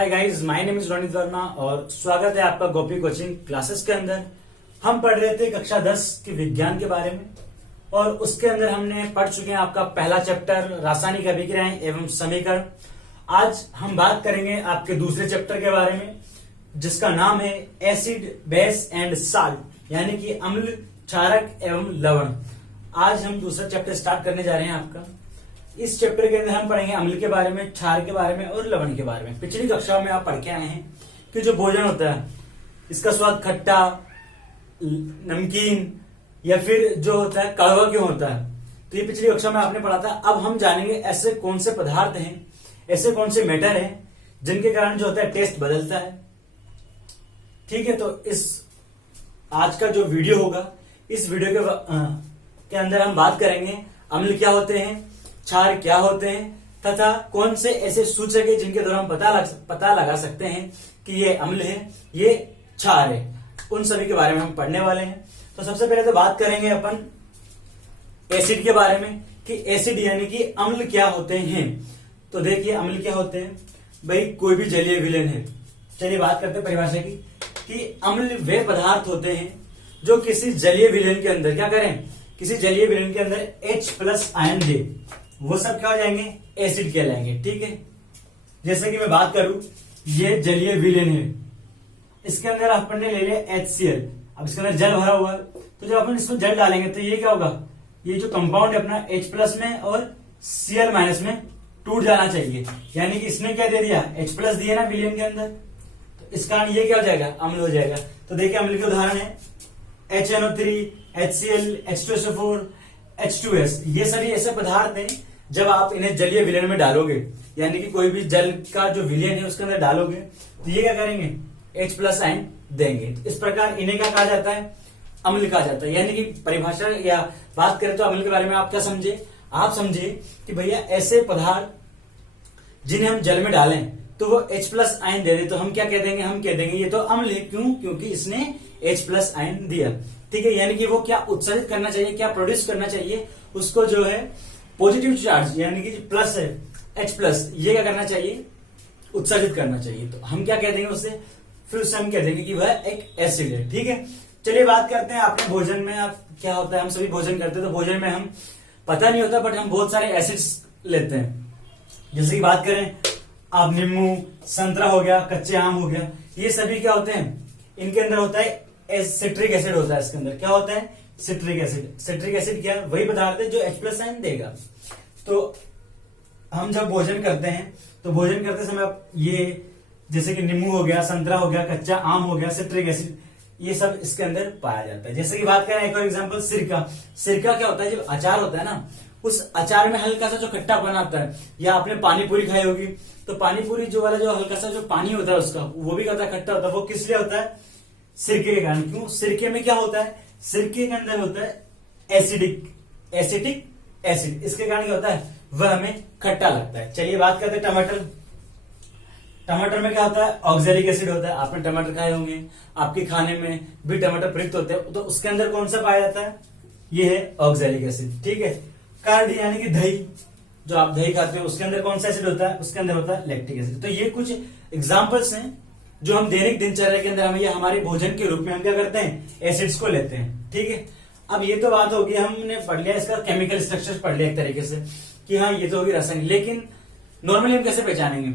Hi guys, my name is Ronit Verma और स्वागत है आपका गोपी कोचिंग क्लासेस के अंदर। हम पढ़ रहे थे कक्षा 10 के विज्ञान के बारे में और उसके अंदर हमने पढ़ चुके हैं आपका पहला चैप्टर रासायनिक अभिक्रियाएं एवं समीकरण। आज हम बात करेंगे आपके दूसरे चैप्टर के बारे में जिसका नाम है एसिड बेस एंड साल्ट, यानी कि अम्ल, क्षारक एवं लवण। आज हम दूसरा चैप्टर स्टार्ट करने जा रहे हैं आपका। इस चैप्टर के अंदर हम पढ़ेंगे अम्ल के बारे में, क्षार के बारे में और लवण के बारे में। पिछली कक्षाओं में आप पढ़ के आए हैं कि जो भोजन होता है इसका स्वाद खट्टा, नमकीन या फिर जो होता है कड़वा क्यों होता है, तो ये पिछली कक्षा में आपने पढ़ा था। अब हम जानेंगे ऐसे कौन से पदार्थ हैं, ऐसे कौन से मैटर हैं जिनके कारण जो होता है टेस्ट बदलता है। ठीक है, तो इस आज का जो वीडियो होगा, इस वीडियो के अंदर हम बात करेंगे अम्ल क्या होते हैं, क्षार क्या होते हैं तथा कौन से ऐसे सूचक है जिनके द्वारा हम पता लगा सकते हैं कि ये अम्ल है, ये क्षार है। उन सभी के बारे में हम पढ़ने वाले हैं। तो सबसे पहले तो बात करेंगे अपन एसिड के बारे में कि एसिड यानी कि अम्ल क्या होते हैं। तो देखिए अम्ल क्या होते हैं भाई, कोई भी जलीय विलयन है। चलिए बात करते हैं परिभाषा की कि अम्ल वे पदार्थ होते हैं जो किसी जलीय विलयन के अंदर क्या करें, किसी जलीय विलयन के अंदर H+ आयन दे, वो सब क्या हो जाएंगे, एसिड कहलाएंगे। ठीक है, जैसे कि मैं बात करूं, ये जलीय विलयन है, इसके अंदर अपन ने ले लिया HCl। अब इसके अंदर जल भरा हुआ है, तो जब अपन इसमें जल डालेंगे तो ये क्या होगा, ये जो कंपाउंड है अपना H+ में और Cl- में टूट जाना चाहिए। यानी कि इसने क्या दे दिया, H+ दिया ना विलयन के अंदर, तो इस कारण ये क्या हो जाएगा, अम्ल हो जाएगा। तो देखिए अम्ल के उदाहरण है HNO3, HCl, H2SO4, H2S। ये सभी ऐसे पदार्थ हैं जब आप इन्हें जलीय विलयन में डालोगे, यानी कि कोई भी जल का जो विलयन है उसके अंदर डालोगे तो ये क्या करेंगे, H+ आयन देंगे। तो इस प्रकार इन्हें क्या कहा जाता है, अम्ल कहा जाता है। यानी कि परिभाषा या बात करें तो अम्ल के बारे में आप क्या समझे, आप समझे कि भैया ऐसे पदार्थ जिन्हें हम जल में डालें तो वो H+ आयन दे दे तो हम क्या कह देंगे, हम कह देंगे ये तो अम्ल है। क्यों, क्योंकि इसने H+ आयन दिया। ठीक है, यानी कि वो क्या उत्सर्जित करना चाहिए, क्या प्रोड्यूस करना चाहिए, उसको जो है पॉजिटिव चार्ज यानी कि प्लस है H+, ये क्या करना चाहिए, उत्सर्जित करना चाहिए। तो हम क्या कह देंगे उससे, फिर उससे हम कह देंगे कि वह एक एसिड है। ठीक है, चलिए बात करते हैं आपने भोजन में आप क्या होता है, हम सभी भोजन करते हैं तो भोजन में हम पता नहीं होता बट हम बहुत सारे एसिड्स लेते हैं। जैसे कि बात करें आप, नींबू, संतरा हो गया, कच्चे आम हो गया, ये सभी क्या होते हैं, इनके अंदर होता है सिट्रिक एसिड होता है। इसके अंदर क्या होता है, सिट्रिक एसिड। सिट्रिक एसिड क्या है, वही पदार्थ है जो H+ आयन देगा। तो हम जब भोजन करते हैं तो भोजन करते समय आप ये जैसे कि नींबू हो गया, संतरा हो गया, कच्चा आम हो गया, सिट्रिक एसिड, ये सब इसके अंदर पाया जाता है। जैसे कि बात करें एक और एग्जांपल, सिरका। सिरका क्या होता है, जब अचार होता है ना, उस अचार में हल्का सा जो खट्टापन आता है, या आपने पानी पूरी खाई होगी तो पानी पूरी जो वाला जो हल्का सा जो पानी होता है उसका, वो भी कहता है खट्टा होता है। वो किस लिए होता है, सिरके के कारण। क्यों, सिरके में क्या होता है, सिरके के अंदर होता है एसिटिक एसिड, इसके कारण क्या होता है, वह हमें खट्टा लगता है। चलिए बात करते हैं टमाटर। टमाटर में क्या होता है, ऑक्सैलिक एसिड होता है। आपने टमाटर खाए होंगे, आपके खाने में भी टमाटर प्रयुक्त होते हैं, तो उसके अंदर कौन सा पाया जाता है, ये है ऑक्सैलिक एसिड। ठीक है, कार्ड यानी कि दही, जो आप दही खाते हो उसके अंदर कौन सा एसिड होता है, उसके अंदर होता है लैक्टिक एसिड। तो ये कुछ एग्जाम्पल्स हैं जो हम दैनिक दिनचर्या के अंदर हम या हमारे भोजन के रूप में हम क्या करते हैं, एसिड्स को लेते हैं। ठीक है, अब ये तो बात होगी, हमने पढ़ लिया इसका केमिकल स्ट्रक्चर पढ़ लिया एक तरीके से कि हाँ ये तो होगी रासायनिक। लेकिन नॉर्मली हम कैसे पहचानेंगे,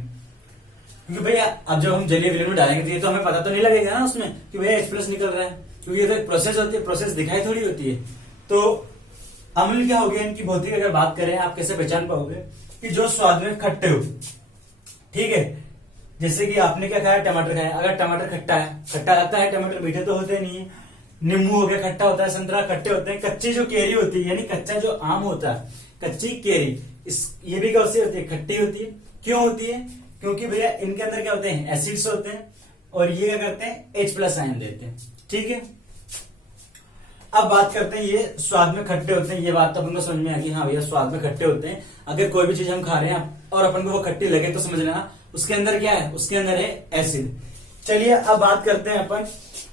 क्योंकि भैया अब जब हम जलीय विलयन में डालेंगे तो ये तो हमें पता तो नहीं लगेगा ना उसमें कि भैया H+ निकल रहा है, क्योंकि ये तो एक प्रोसेस होती है, प्रोसेस दिखाई थोड़ी होती है। तो अम्ल क्या हो गया, इनकी भौतिक अगर बात करें आप कैसे पहचान पाओगे कि जो स्वाद में खट्टे हो। ठीक है, जैसे कि आपने क्या खाया, टमाटर खाया, अगर टमाटर खट्टा है, खट्टा लगता है, टमाटर मीठे तो होते नहीं है। नींबू हो गया खट्टा होता है, संतरा खट्टे होते हैं, कच्ची जो केरी होती है यानी कच्चा जो आम होता है, कच्ची केरी, ये भी कैसी होती है, खट्टी होती है। क्यों होती है, क्योंकि भैया इनके अंदर क्या होते हैं, एसिड्स होते हैं और ये क्या करते हैं, H+ आयन देते हैं। ठीक है, अब बात करते हैं ये स्वाद में खट्टे होते हैं। ये बात तो अपन को समझ में आ गई, हाँ भैया स्वाद में खट्टे होते हैं। अगर कोई भी चीज हम खा रहे हैं और अपन को वो खट्टी लगे तो समझ लेना उसके अंदर क्या है, उसके अंदर है एसिड। चलिए अब बात करते हैं अपन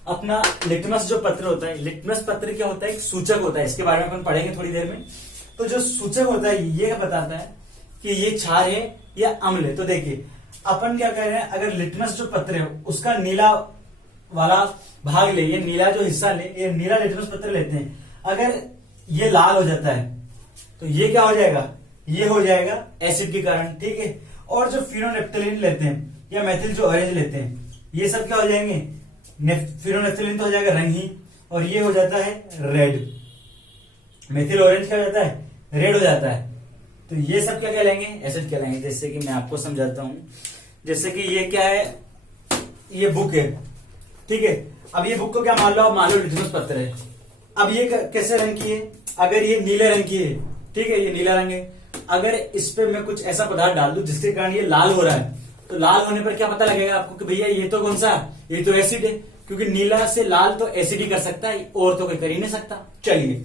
अपना लिटमस जो पत्र होता है। लिटमस पत्र क्या होता है, एक सूचक होता है, इसके बारे में अपन पढ़ेंगे थोड़ी देर में। तो जो सूचक होता है ये बताता है कि ये क्षार है या अम्ल है। तो देखिए अपन क्या कर रहे हैं, अगर लिटमस जो पत्र है उसका नीला वाला भाग ले, ये नीला जो हिस्सा ले, ये नीला लिटमस पत्र लेते हैं, अगर ये लाल हो जाता है तो ये क्या हो जाएगा, ये हो जाएगा एसिड के कारण, ठीक है। और जो फिनोलेफ्थेलिन लेते हैं या मेथिल जो ऑरेंज लेते हैं, ये सब क्या हो जाएंगे, फिनोलेफ्थेलिन तो हो जाएगा रंगहीन, और ये हो जाता है रेड, मेथिल ऑरेंज क्या हो जाता है, रेड हो जाता है। तो ये सब क्या कहलाएंगे, एसिड कहलाएंगे। जैसे कि मैं आपको समझाता हूं, जैसे कि ये क्या है, ये बुक है, ठीक है। अब ये बुक को क्या मान लो लिटमस पत्र है। अब ये कैसे रंग की है, अगर ये नीले रंग की है, ठीक है, ये नीला रंग है, अगर इस पे मैं कुछ ऐसा पदार्थ डाल दूं जिसके कारण ये लाल हो रहा है, तो लाल होने पर क्या पता लगेगा आपको कि भैया ये तो कौन सा, ये तो एसिड है, क्योंकि नीला से लाल तो एसिड ही कर सकता है, और तो कोई कर ही नहीं सकता। चलिए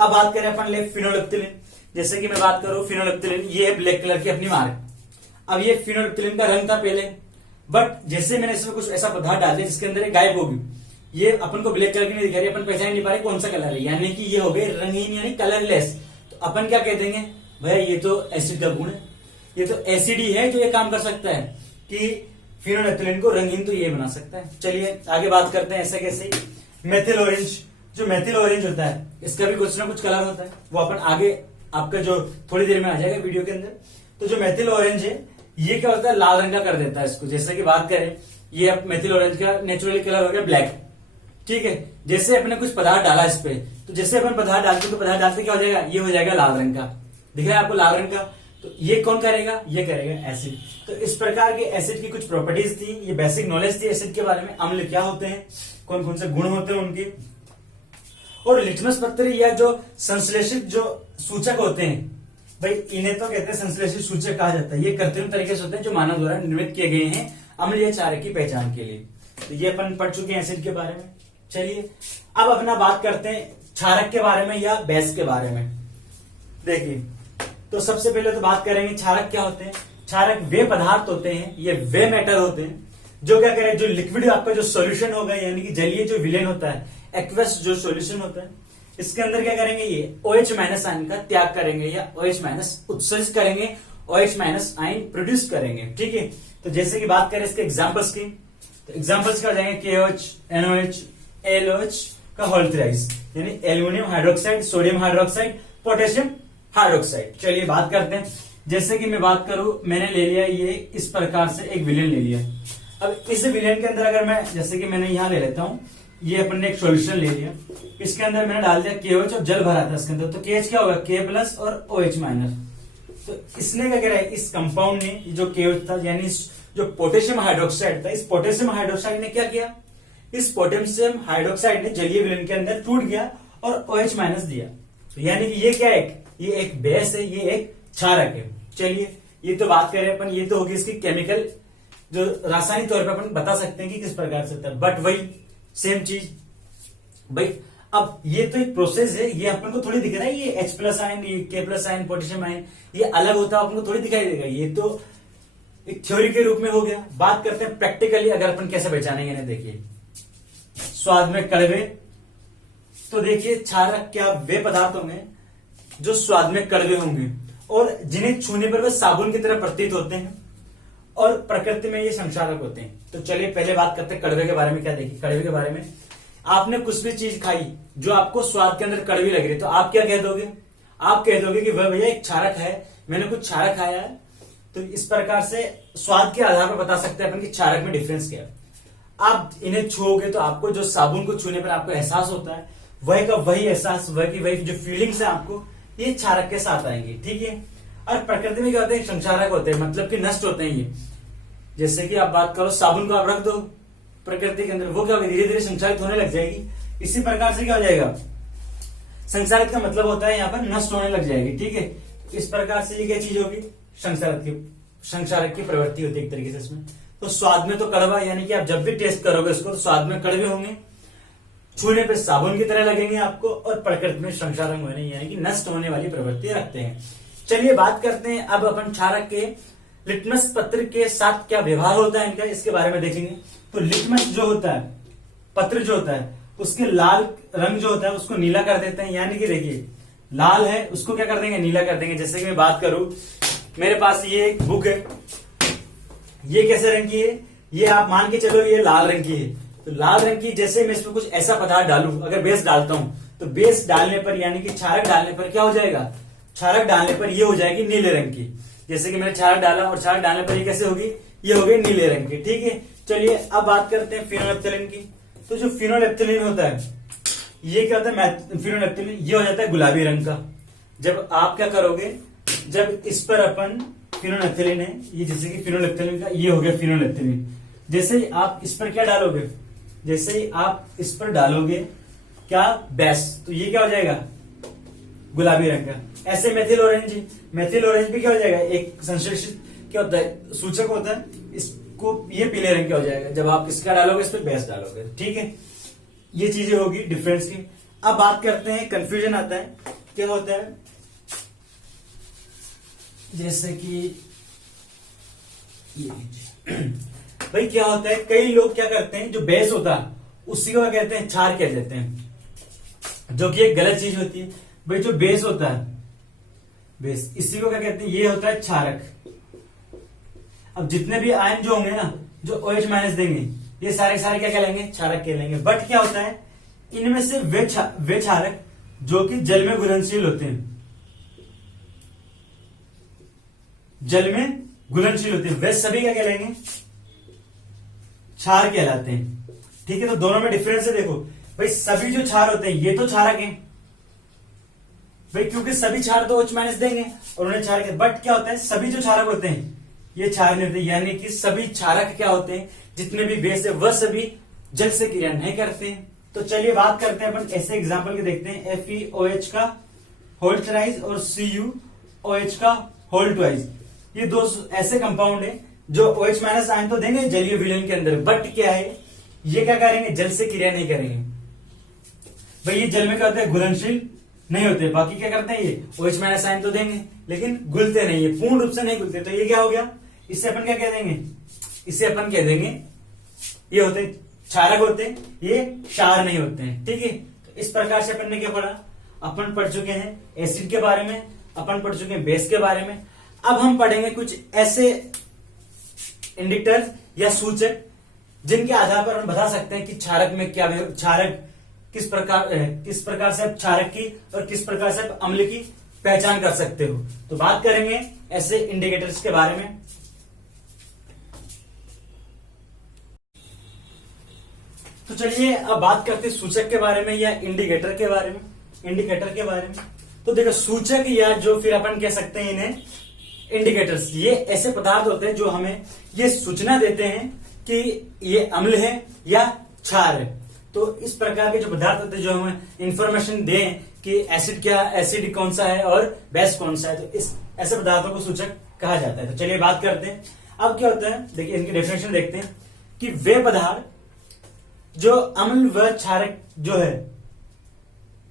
अब बात करें अपन ले फिनोलेफ्थेलिन। जैसे कि मैं बात करूं फिनोलेफ्थेलिन, ये है ब्लैक कलर की अपनी मार्क। अब ये फिनोलेफ्थेलिन का रंग था पहले, बट जैसे मैंने इसमें कुछ ऐसा पदार्थ डाल दिया जिसके अंदर ये गायब होगी, ये अपन को ब्लैक कलर की नहीं दिखा रही, अपन पहचान नहीं पा रहे कौन सा कलर है, यानी कि ये हो गए रंगीन यानी कलरलेस। तो अपन क्या कह देंगे, भैया ये तो एसिड का गुण है, ये तो एसिड ही है जो ये काम कर सकता है कि फिनोलेफ्थेलिन को रंगीन तो ये बना सकता है। चलिए आगे बात करते हैं ऐसे कैसे। मेथिल ऑरेंज, जो मेथिल ऑरेंज होता है इसका भी कुछ ना कुछ कलर होता है, वो अपन आगे आपका जो थोड़ी देर में आ जाएगा वीडियो के अंदर। तो जो मेथिल ऑरेंज है ये क्या होता है, लाल रंग का कर देता है इसको। जैसे कि बात करें, ये मेथिल ऑरेंज का नेचुरली कलर हो गया ब्लैक, ठीक है। जैसे अपने कुछ पदार्थ डाला इस पे, तो जैसे अपन पदार्थ डालते तो पदार्थ डालते क्या हो जाएगा, ये हो जाएगा लाल रंग का, दिख रहा है आपको लाल रंग का। तो ये कौन करेगा, ये करेगा एसिड। तो इस प्रकार के एसिड की कुछ प्रॉपर्टीज थी, ये बेसिक नॉलेज थी एसिड के बारे में। अम्ल क्या होते हैं, कौन कौन से गुण होते हैं उनके, और लिटमस पत्र या जो संश्लेषित जो सूचक होते हैं, भाई इन्हें तो कहते हैं संश्लेषित सूचक कहा जाता है। ये कृत्रिम तरीके से होते हैं जो मानव द्वारा निर्मित किए गए हैं अम्ल या क्षारक की पहचान के लिए। तो ये अपन पढ़ चुके हैं एसिड के बारे में। चलिए अब अपना बात करते हैं क्षारक के बारे में या बेस के बारे में। देखिए, तो सबसे पहले तो बात करेंगे क्षारक क्या होते हैं। क्षारक वे पदार्थ होते हैं, ये वे मैटर होते हैं जो क्या करें, जो लिक्विड आपका जो सॉल्यूशन होगा, यानी कि जलीय जो विलेन होता है, एक्वस जो सॉल्यूशन होता है, इसके अंदर क्या करेंगे, ये OH- आयन का त्याग करेंगे या OH- उत्सर्जित करेंगे, OH- आयन प्रोड्यूस करेंगे, ठीक है। तो जैसे कि बात करें इसके एग्जांपल्स की, तो एग्जांपल्स क्या हो जाएंगे, KOH, NOH, LOH का होल थ्राइस, यानी aluminium hydroxide, sodium hydroxide, potassium hydroxide. चलिए बात करते हैं। जैसे कि मैं बात करूं, मैंने ले लिया ये इस प्रकार से एक विलेन ले लिया। अब इस विलेन के अंदर अगर मैं, जैसे कि मैंने यहां ले लेता हूं, ये अपन ने एक सॉल्यूशन ले लिया, इसके अंदर मैंने डाल दिया KOH और जल भरा था इसके अंदर, तो KH क्या होगा, K+ और OH-। तो इसने क्या करा है, इस कंपाउंड ने जो KOH था, यानी जो पोटेशियम हाइड्रोक्साइड था, इस पोटेशियम हाइड्रोक्साइड ने क्या किया, इस पोटेशियम हाइड्रोक्साइड ने जलीय विलेन के अंदर टूट गया और OH- दिया। तो यानी कि ये क्या है, ये एक बेस है, ये एक क्षारक है। चलिए ये तो बात करें अपन, ये तो होगी इसकी केमिकल, जो रासायनिक तौर पर अपन बता सकते हैं कि किस प्रकार से होता है। बट वही सेम चीज भाई, अब ये तो एक प्रोसेस है, ये अपन को थोड़ी दिख रहा है, ये H+ आयन, ये K+ आयन, पोटेशियम आयन, ये अलग होता है अपन को थोड़ी दिखाई देगा, ये तो एक थ्योरी के रूप में हो गया। बात करते हैं प्रैक्टिकली, अगर अपन कैसे पहचानेंगे ना। देखिए, स्वाद में कड़वे, तो देखिए क्षारक क्या वे पदार्थ होंगे जो स्वाद में कड़वे होंगे और जिन्हें छूने पर वे साबुन की तरह प्रतीत होते हैं, और प्रकृति में ये संक्षारक होते हैं। तो चलिए पहले बात करते हैं कड़वे के बारे में। क्या देखिए, कड़वे के बारे में, आपने कुछ भी चीज खाई जो आपको स्वाद के अंदर कड़वी लग रही है, तो आप क्या कह दोगे, आप कह दोगे कि वह भैया एक क्षारक है, मैंने कुछ क्षारक खाया है। तो इस प्रकार से स्वाद के आधार पर बता सकते हैं अपन कि क्षारक में डिफरेंस क्या है। आप इन्हें छूओगे तो आपको जो साबुन को छूने पर आपको एहसास होता है, वही का वही एहसास, वही जो फीलिंग्स है आपको, ये क्षारक के साथ आएंगे, ठीक है। और प्रकृति में क्या होते हैं, संक्षारक होते हैं, मतलब कि नष्ट होते हैं ये। जैसे कि आप बात करो, साबुन को आप रख दो प्रकृति के अंदर, वो क्या होगी, धीरे धीरे संक्षारित होने लग जाएगी। इसी प्रकार से क्या हो जाएगा, संक्षारित का मतलब होता है यहाँ पर नष्ट होने लग जाएगी, ठीक है। इस प्रकार से ये क्या चीज होगी, संक्षारक की प्रवृत्ति होती है एक तरीके से इसमें। तो स्वाद में तो कड़वा, यानी कि आप जब भी टेस्ट करोगे उसको तो स्वाद में कड़वे होंगे, छूने पे साबुन की तरह लगेंगे आपको, और प्रकृति में संक्षारक होने यानी कि नष्ट होने वाली प्रवृत्ति रखते हैं। चलिए बात करते हैं अब अपन क्षारक के लिटमस पत्र के साथ क्या व्यवहार होता है इनका, इसके बारे में देखेंगे। तो लिटमस जो होता है, पत्र जो होता है, उसके लाल रंग जो होता है उसको नीला कर देते हैं, यानी कि देखिए लाल है उसको क्या कर देंगे, नीला कर देंगे। जैसे कि मैं बात करूं, मेरे पास ये एक बुक है, ये कैसे रंग की है, ये आप मान के चलो ये लाल रंग की है। तो लाल रंग की जैसे मैं इसमें कुछ ऐसा पदार्थ डालूं, अगर बेस डालता हूं तो बेस डालने पर यानी कि क्षारक डालने पर क्या हो जाएगा, क्षारक डालने पर ये हो जाएगी नीले रंग की। जैसे कि मैंने क्षारक डाला और क्षारक डालने पर ये कैसे होगी, ये हो गई नीले रंग की। ठीक है, चलिए अब बात करते हैं फिनोलेप्थलीन की। तो जो फिनोलेप्थलीन होता है ये क्या होता है, फिनोलेप्थलीन ये हो जाता है गुलाबी रंग का। जब आप क्या करोगे, जब इस पर अपन फिनोलेप्थलीन है ये, जैसे कि फिनोलेप्थलीन का ये हो गया फिनोलेप्थलीन, जैसे ही आप इस पर क्या डालोगे, जैसे ही आप इस पर डालोगे क्या बेस, तो ये क्या हो जाएगा गुलाबी रंग का। ऐसे मेथिल ऑरेंज, मेथिल ऑरेंज भी क्या हो जाएगा, एक संश्लेषित क्या होता है सूचक होता है, इसको ये पीले रंग का हो जाएगा जब आप इसका डालोगे, इस पर बेस डालोगे। ठीक है, ये चीजें होगी डिफरेंस की। अब बात करते हैं, कंफ्यूजन आता है क्या होता है, जैसे कि ये भाई क्या होता है, कई लोग क्या करते हैं जो बेस होता है उसी को क्या कहते हैं, क्षार कह देते हैं, जो कि एक गलत चीज होती है। भाई जो बेस होता है, बेस इसी को क्या कहते हैं, ये होता है क्षारक। अब जितने भी आयन जो होंगे ना, जो OH माइनस देंगे, ये सारे सारे क्या कहलाएंगे, क्षारक कहलाएंगे। बट क्या होता है, इनमें से वे क्षारक जो कि जल में घुलनशील होते हैं, जल में घुलनशील होते हैं, वे सभी क्या कहलाएंगे, क्षार कहलाते हैं। ठीक है, तो दोनों में डिफरेंस है। देखो भाई सभी जो क्षार होते हैं ये तो क्षारक हैं भाई, क्योंकि सभी क्षार तो OH माइनस देंगे और उन्हें क्षारक। बट क्या होता है, सभी जो क्षारक होते हैं ये क्षार नहीं होते, यानी कि सभी क्षारक क्या होते हैं, जितने भी बेस है वह सभी जल से क्रिया नहीं करते हैं। तो चलिए बात करते हैं अपन ऐसे एग्जांपल के देखते हैं, FeOH का होल थ्राइस और CuOH का होल ट्वाइस। ये दो ऐसे कंपाउंड है जो OH माइनस आयन तो देंगे जलीय विलयन के अंदर, बट क्या है ये क्या करेंगे, जल से क्रिया नहीं करेंगे। भाई ये जल में क्या होता है, घुलनशील नहीं होते। बाकी क्या करते हैं, ये OH माइनस आयन तो देंगे लेकिन घुलते नहीं है, पूर्ण रूप से नहीं घुलते। तो ये क्या हो गया, इससे अपन क्या कह देंगे, इसे अपन कह देंगे ये होते हैं क्षारक होते हैं, ये क्षार नहीं होते हैं। ठीक है, तो इस प्रकार से अपन ने क्या पढ़ा, अपन पढ़ चुके हैं एसिड के बारे में, अपन पढ़ चुके हैं बेस के बारे में। अब हम पढ़ेंगे कुछ ऐसे इंडिकेटर्स या सूचक जिनके आधार पर हम बता सकते हैं कि क्षारक में क्या, क्षारक किस प्रकार से आप क्षारक की और किस प्रकार से आप अम्ल की पहचान कर सकते हो। तो बात करेंगे ऐसे इंडिकेटर्स के बारे में। तो चलिए अब बात करते हैं सूचक के बारे में या इंडिकेटर के बारे में। इंडिकेटर के बारे में तो देखो, सूचक या जो फिर अपन कह सकते हैं इन्हें इंडिकेटर्स, ये ऐसे पदार्थ होते हैं जो हमें ये सूचना देते हैं कि ये अम्ल है या क्षार है। तो इस प्रकार के जो पदार्थ होते हैं जो हमें इंफॉर्मेशन दें कि एसिड क्या, एसिड कौन सा है और बेस कौन सा है, तो इस ऐसे पदार्थों को सूचक कहा जाता है। तो चलिए बात करते हैं अब क्या होता है, देखिए इनकी डेफिनेशन देखते हैं कि वे पदार्थ जो अम्ल व क्षारक जो है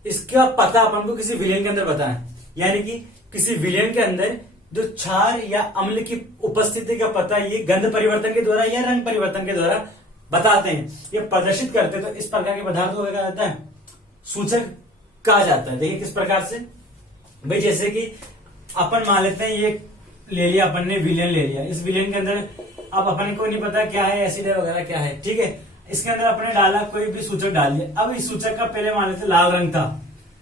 इसका पता अपन को किसी विलयन के अंदर बताएं, यानी कि किसी विलयन के अंदर जो क्षार या अम्ल की उपस्थिति का पता ये गंध परिवर्तन के द्वारा या रंग परिवर्तन के द्वारा बताते हैं, ये प्रदर्शित करते हैं। तो इस प्रकार के पदार्थों को कहा जाता है सूचक कहा जाता है। देखिए किस प्रकार से, भाई जैसे कि अपन मान लेते हैं ये ले लिया अपन ने, विलयन ले लिया, इस विलयन के अंदर अब अपन को नहीं पता क्या है, एसिड है वगैरह क्या है। ठीक है, इसके अंदर अपने डाला कोई भी सूचक डाल दिया। अब इस सूचक का पहले मान लेते लाल रंग था,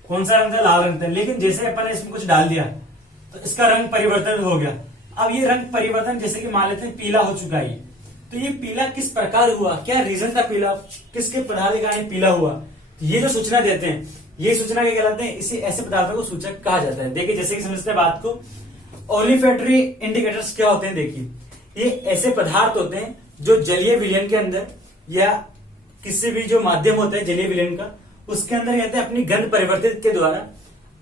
कौन सा रंग था, लाल रंग था, लेकिन जैसे अपन ने इसमें कुछ डाल दिया तो इसका रंग परिवर्तन हो गया। अब ये रंग परिवर्तन जैसे कि मान लेते हैं पीला हो चुका है, तो ये पीला किस प्रकार हुआ, क्या रीजन था पीला, किसके पदार्थ के कारण पीला हुआ, तो ये जो सूचना देते हैं ये सूचना क्या कहलाते हैं, इसी ऐसे पदार्थों को सूचक कहा जाता है। देखिए जैसे कि समझते हैं बात को, ओलिफेटरी इंडिकेटर्स क्या होते हैं। देखिए ये ऐसे पदार्थ होते हैं जो जलीय विलयन के अंदर या किसी भी जो माध्यम होता है जलीय विलयन का, उसके अंदर कहते हैं अपनी गंध परिवर्तित के द्वारा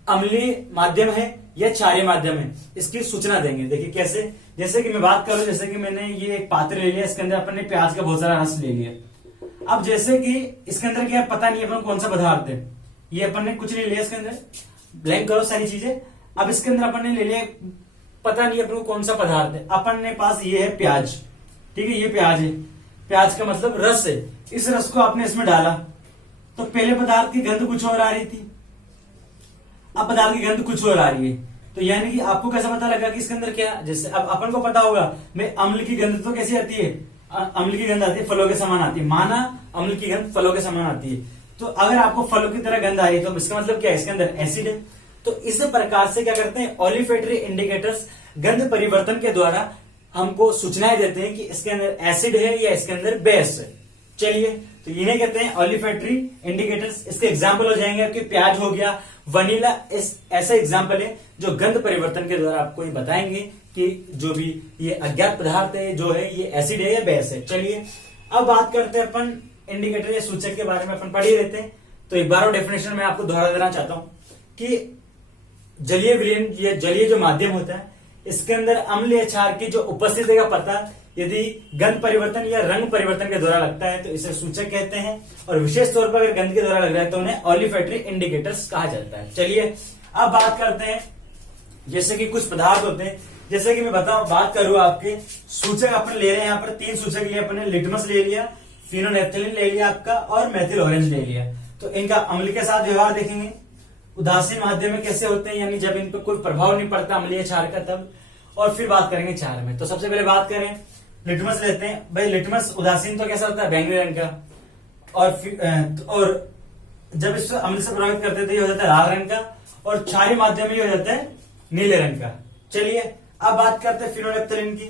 अम्लीय माध्यम है या क्षारीय माध्यम है इसकी सूचना देंगे। देखिए कैसे, जैसे कि मैं बात करूं, जैसे कि मैंने ये एक पात्र ले लिया, इसके अंदर अपन ने प्याज का बहुत सारा रस ले लिया। अब जैसे कि इसके अंदर क्या पता नहीं अपन कौन सा पदार्थ है, ये अपन ने कुछ नहीं लिया, इसके अंदर ब्लैंक करो सारी चीजें। अब इसके अंदर अपन ने ले लिया, पता नहीं अपन को कौन सा पदार्थ है, अपन ने पास ये है प्याज, ठीक है, ये प्याज है, प्याज का मतलब रस है। इस रस को आपने इसमें डाला तो पहले पदार्थ की गंध कुछ और आ रही थी, अब पदार्थ की गंध कुछ और आ रही है। तो यानी कि आपको कैसा पता लगा कि इसके अंदर क्या, जैसे अब अपन को पता होगा मैं अम्ल की गंध तो कैसी आती है, अम्ल की गंध आती है, फलों के समान आती है, माना अम्ल की गंध फलों के समान आती है। तो अगर आपको फलों की तरह गंध आ रही है तो इसका मतलब क्या है, इसके अंदर एसिड है। तो इस प्रकार से क्या करते हैं, ऑलिफेटरी इंडिकेटर्स गंध परिवर्तन के द्वारा हमको सूचनाएं देते हैं कि इसके अंदर एसिड है या इसके अंदर बेस है। चलिए, तो इन्हें कहते हैं ऑलिफेटरी इंडिकेटर्स। इसके एग्जाम्पल हो जाएंगे आपके प्याज हो गया, वनीला, इस ऐसे एग्जाम्पल है जो गंध परिवर्तन के द्वारा आपको ये बताएंगे कि जो भी ये अज्ञात पदार्थ है जो है ये एसिड है या बेस है। चलिए अब बात करते हैं अपन इंडिकेटर या सूचक के बारे में, अपन पढ़ ही रहते हैं। तो एक बार और डेफिनेशन मैं आपको दोहरा देना चाहता हूं कि जलीय विलयन या जलीय जो माध्यम होता है इसके अंदर अम्ल या क्षार की जो उपस्थिति का पता यदि गंध परिवर्तन या रंग परिवर्तन के द्वारा लगता है तो इसे सूचक कहते हैं, और विशेष तौर पर अगर गंध के द्वारा लग रहा है तो उन्हें ऑलिफेटरी इंडिकेटर्स कहा जाता है। चलिए अब बात करते हैं, जैसे कि कुछ पदार्थ होते हैं, जैसे कि मैं बात करूं आपके सूचक अपन ले रहे हैं, यहाँ पर 3 सूचक लिए अपन ने, लिटमस ले लिया, फिनोनेफ्थलीन ले लिया आपका, और मेथिल ऑरेंज ले लिया। तो इनका अम्ल के साथ व्यवहार देखेंगे, उदासीन माध्यम में कैसे होते हैं, यानी जब इन पर कोई प्रभाव नहीं पड़ता अम्लीय क्षार का तब, और फिर बात करेंगे क्षार में। तो सबसे पहले बात करें लिटमस लेते हैं। भाई लिटमस उदासीन तो कैसा होता है, बैंगनी रंग का, और जब इसको अम्ल से प्रभावित करते थे ये हो जाता है लाल रंग का, और क्षारीय माध्यम में ये हो जाता है नीले रंग का। चलिए अब बात करते हैं फिनोलेफ्थलीन की।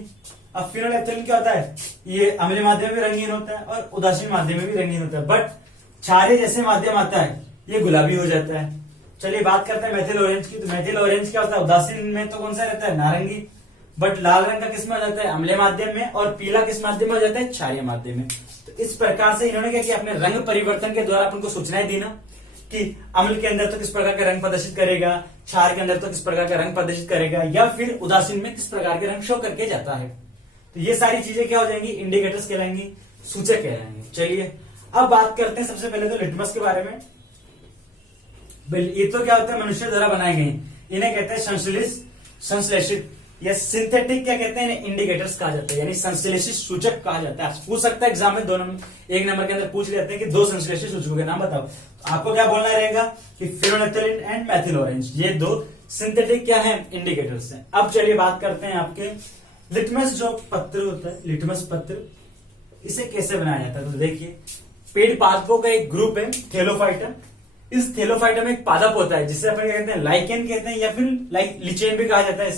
अब फिनोलेफ्थलीन क्या होता है, ये अम्लीय माध्यम में भी रंगीन होता है और उदासीन माध्यम में भी रंगीन होता है, बट क्षारीय जैसे माध्यम आता है ये गुलाबी हो जाता है। चलिए बात करते हैं मेथिल ऑरेंज की। तो मेथिल ऑरेंज क्या होता है, उदासीन में तो कौन सा रहता है, नारंगी, बट लाल रंग का किस में हो जाता है, अम्लीय माध्यम में, और पीला किस माध्यम में हो जाता है, क्षारीय माध्यम में। तो इस प्रकार से इन्होंने क्या किया, अपने रंग परिवर्तन के द्वारा अपन को सूचनाएं दी ना कि अम्ल के अंदर तो किस प्रकार का रंग प्रदर्शित करेगा, क्षार के अंदर तो किस प्रकार का रंग प्रदर्शित करेगा, या फिर उदासीन में किस प्रकार के रंग शो करके जाता है। तो ये सारी चीजें क्या हो जाएंगी, इंडिकेटर्स कहलाएंगी, सूचक कहलाएंगे। चलिए अब बात करते हैं सबसे पहले तो लिटमस के बारे में। ये तो क्या होता है, मनुष्य द्वारा बनाए गए, इन्हें कहते हैं संश्लेषित या सिंथेटिक क्या कहते हैं, इंडिकेटर्स कहा जाता है, यानी संश्लेषित सूचक कहा जाता है। पूछ सकता है एग्जाम में 1 नंबर के अंदर पूछ लेते हैं कि 2 संश्लेषित सूचकों के नाम बताओ। तो आपको क्या बोलना रहेगा कि फिनोलेफ्थलीन एंड मेथिल ऑरेंज, ये 2 सिंथेटिक क्या है, इंडिकेटर्स हैं। अब चलिए बात करते हैं आपके लिटमस जो पत्र होता है, लिटमस पत्र, इसे कैसे बनाया जाता है। तो देखिए पेड़ पादपों का एक ग्रुप है थेलोफाइटा। इस थेलोफाइटा में एक पादप होता है जिसे अपन क्या कहते हैं, लाइकेन कहते हैं, या फिर लिचेन भी कहा जाता है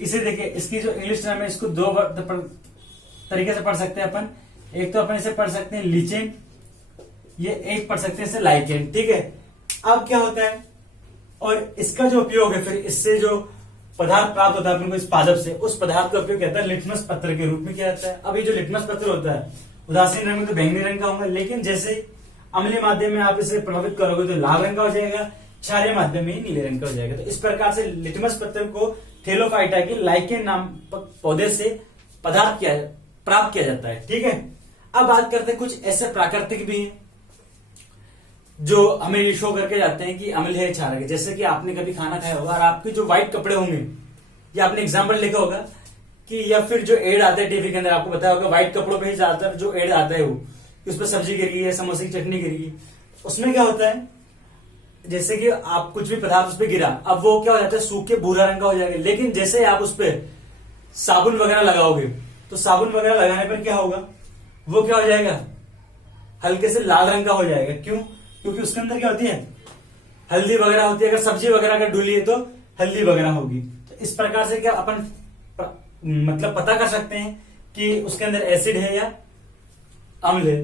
इसे देखिए, इसकी जो इंग्लिश नाम है इसको 2 तरीके से पढ़ सकते हैं अपन। एक तो अपन इसे पढ़ सकते हैं लिचेन, ये एक पढ़ सकते हैं इसे लाइकेन, ठीक है। अब क्या होता है, और इसका जो उपयोग है, फिर इससे जो पदार्थ प्राप्त होता है अपन को इस पादप से, उस पदार्थ का उपयोग कहता है लिटमस पत्र के रूप में किया जाता है। अब ये जो लिटमस पत्र होता है उदासीन रंग में तो बैंगनी रंग का होगा, लेकिन जैसे अम्लीय माध्यम में आप इसे प्रभावित करोगे तो लाल रंग का हो जाएगा, क्षारीय माध्यम में नीले रंग का हो जाएगा। तो इस प्रकार से लिटमस पत्र को थेलोफाइटा के लाइकेन नाम पौधे से पदार्थ प्राप्त किया जाता है, ठीक है। अब बात करते हैं कुछ ऐसे प्राकृतिक भी हैं जो हमें ये शो करके जाते हैं कि अम्ल है क्षार है। जैसे कि आपने कभी खाना खाया होगा और आपके जो व्हाइट कपड़े होंगे, या आपने एग्जाम्पल लिखा होगा कि, या फिर जो एड आता है टीवी के अंदर, आपको पता होगा व्हाइट कपड़ों पे ही ज्यादातर जो एड आता है वो, उस पर सब्जी गिर गई है, समोसे की चटनी गिर गई, उसमें क्या होता है, जैसे कि आप कुछ भी पदार्थ उस पर गिरा, अब वो क्या हो जाता है, सूख के भूरा रंग का हो जाएगा। लेकिन जैसे आप उस पर साबुन वगैरह लगाओगे तो साबुन वगैरह लगाने पर क्या होगा, वो क्या हो जाएगा, हल्के से लाल रंग का हो जाएगा। क्यों, क्योंकि उसके अंदर क्या होती है, हल्दी वगैरह होती है। अगर सब्जी वगैरह अगर डुली है तो हल्दी वगैरह होगी। तो इस प्रकार से क्या अपन मतलब पता कर सकते हैं कि उसके अंदर एसिड है या अम्ल है,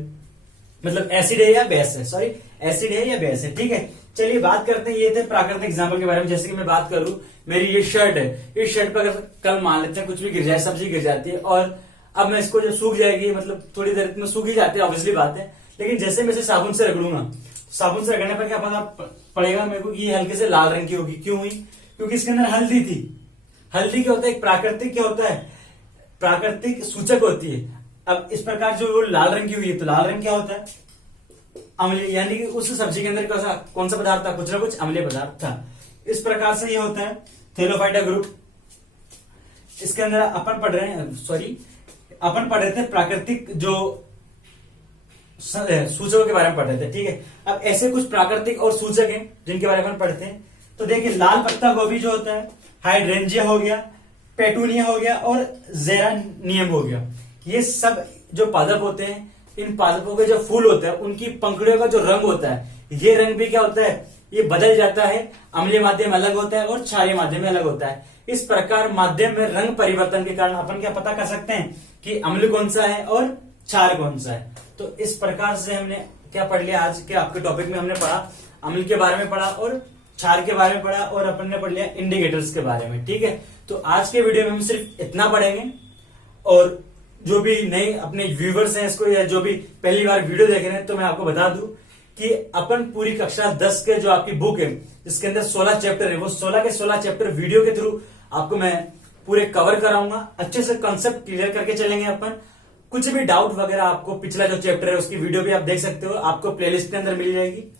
मतलब एसिड है या बेस है, सॉरी एसिड है या बेस है, ठीक है। चलिए बात करते हैं, ये थे प्राकृतिक एग्जाम्पल के बारे में। जैसे कि मैं बात करूं, मेरी ये शर्ट है, इस शर्ट पर अगर कल मान लेते हैं कुछ भी गिर जाए, सब्जी गिर जाती है, और अब मैं इसको जब सूख जाएगी, मतलब थोड़ी देर में सूख ही जाती है, ऑब्वियसली बात है। लेकिन जैसे मैं इसे साबुन से रगड़ूंगा, साबुन से रगड़ने पर क्या पता पड़ेगा मेरे को कि ये हल्के से लाल रंग की होगी। क्यों हुई, क्योंकि इसके अंदर हल्दी थी। हल्दी क्या होता है, एक प्राकृतिक क्या होता है, प्राकृतिक सूचक होती है। अब इस प्रकार जो वो लाल रंग की हुई है, तो लाल रंग क्या होता है, अम्लीय, यानी कि उस सब्जी के अंदर कौन सा पदार्थ था, कुछ ना कुछ अम्लीय पदार्थ था। इस प्रकार से ये होता है थेलोफाइटा ग्रुप। इसके अंदर अपन पढ़ रहे थे प्राकृतिक जो सूचकों के बारे में पढ़ रहे थे, ठीक है। अब ऐसे कुछ प्राकृतिक और सूचक हैं जिनके बारे में पढ़ते हैं। तो देखिए लाल पत्ता गोभी जो होता है, हाइड्रेंजिया हो गया, पेटूनिया हो गया और जेरानियम हो गया, ये सब जो पादप होते हैं, इन पादपों के जो फूल होते हैं उनकी पंखुड़ियों का जो रंग होता है, ये रंग भी क्या होता है, ये बदल जाता है। अम्लीय माध्यम अलग होता है और क्षारीय माध्यम अलग होता है। इस प्रकार माध्यम में रंग परिवर्तन के कारण अपन क्या पता कर सकते हैं कि अम्ल कौन सा है और क्षार कौन सा है। तो इस प्रकार से हमने क्या पढ़ लिया, आज के आपके टॉपिक में हमने पढ़ा अम्ल के बारे में पढ़ा और क्षार के बारे में पढ़ा और अपन ने पढ़ लिया इंडिकेटर्स के बारे में। ठीक है, तो आज के वीडियो में हम सिर्फ इतना पढ़ेंगे और जो भी नए अपने व्यूवर्स हैं इसको, या जो भी पहली बार वीडियो देख रहे हैं, तो मैं आपको बता दूं कि अपन पूरी कक्षा 10 के जो आपकी बुक है जिसके अंदर 16 चैप्टर है, वो 16 के 16 चैप्टर वीडियो के थ्रू आपको मैं पूरे कवर कराऊंगा। अच्छे से कंसेप्ट क्लियर करके चलेंगे अपन। कुछ भी डाउट वगैरह आपको, पिछला जो चैप्टर है उसकी वीडियो भी आप देख सकते हो, आपको प्लेलिस्ट के अंदर मिल जाएगी।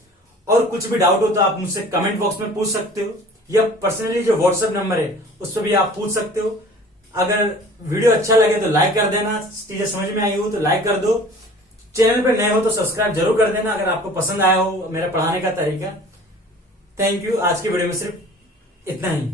और कुछ भी डाउट हो तो आप मुझसे कमेंट बॉक्स में पूछ सकते हो, या पर्सनली जो व्हाट्सएप नंबर है उस पर भी आप पूछ सकते हो। अगर वीडियो अच्छा लगे तो लाइक कर देना, चीजें समझ में आई हो तो लाइक कर दो। चैनल पे नए हो तो सब्सक्राइब जरूर कर देना अगर आपको पसंद आया हो मेरा पढ़ाने का तरीका। Thank you. आज की वीडियो में सिर्फ इतना ही।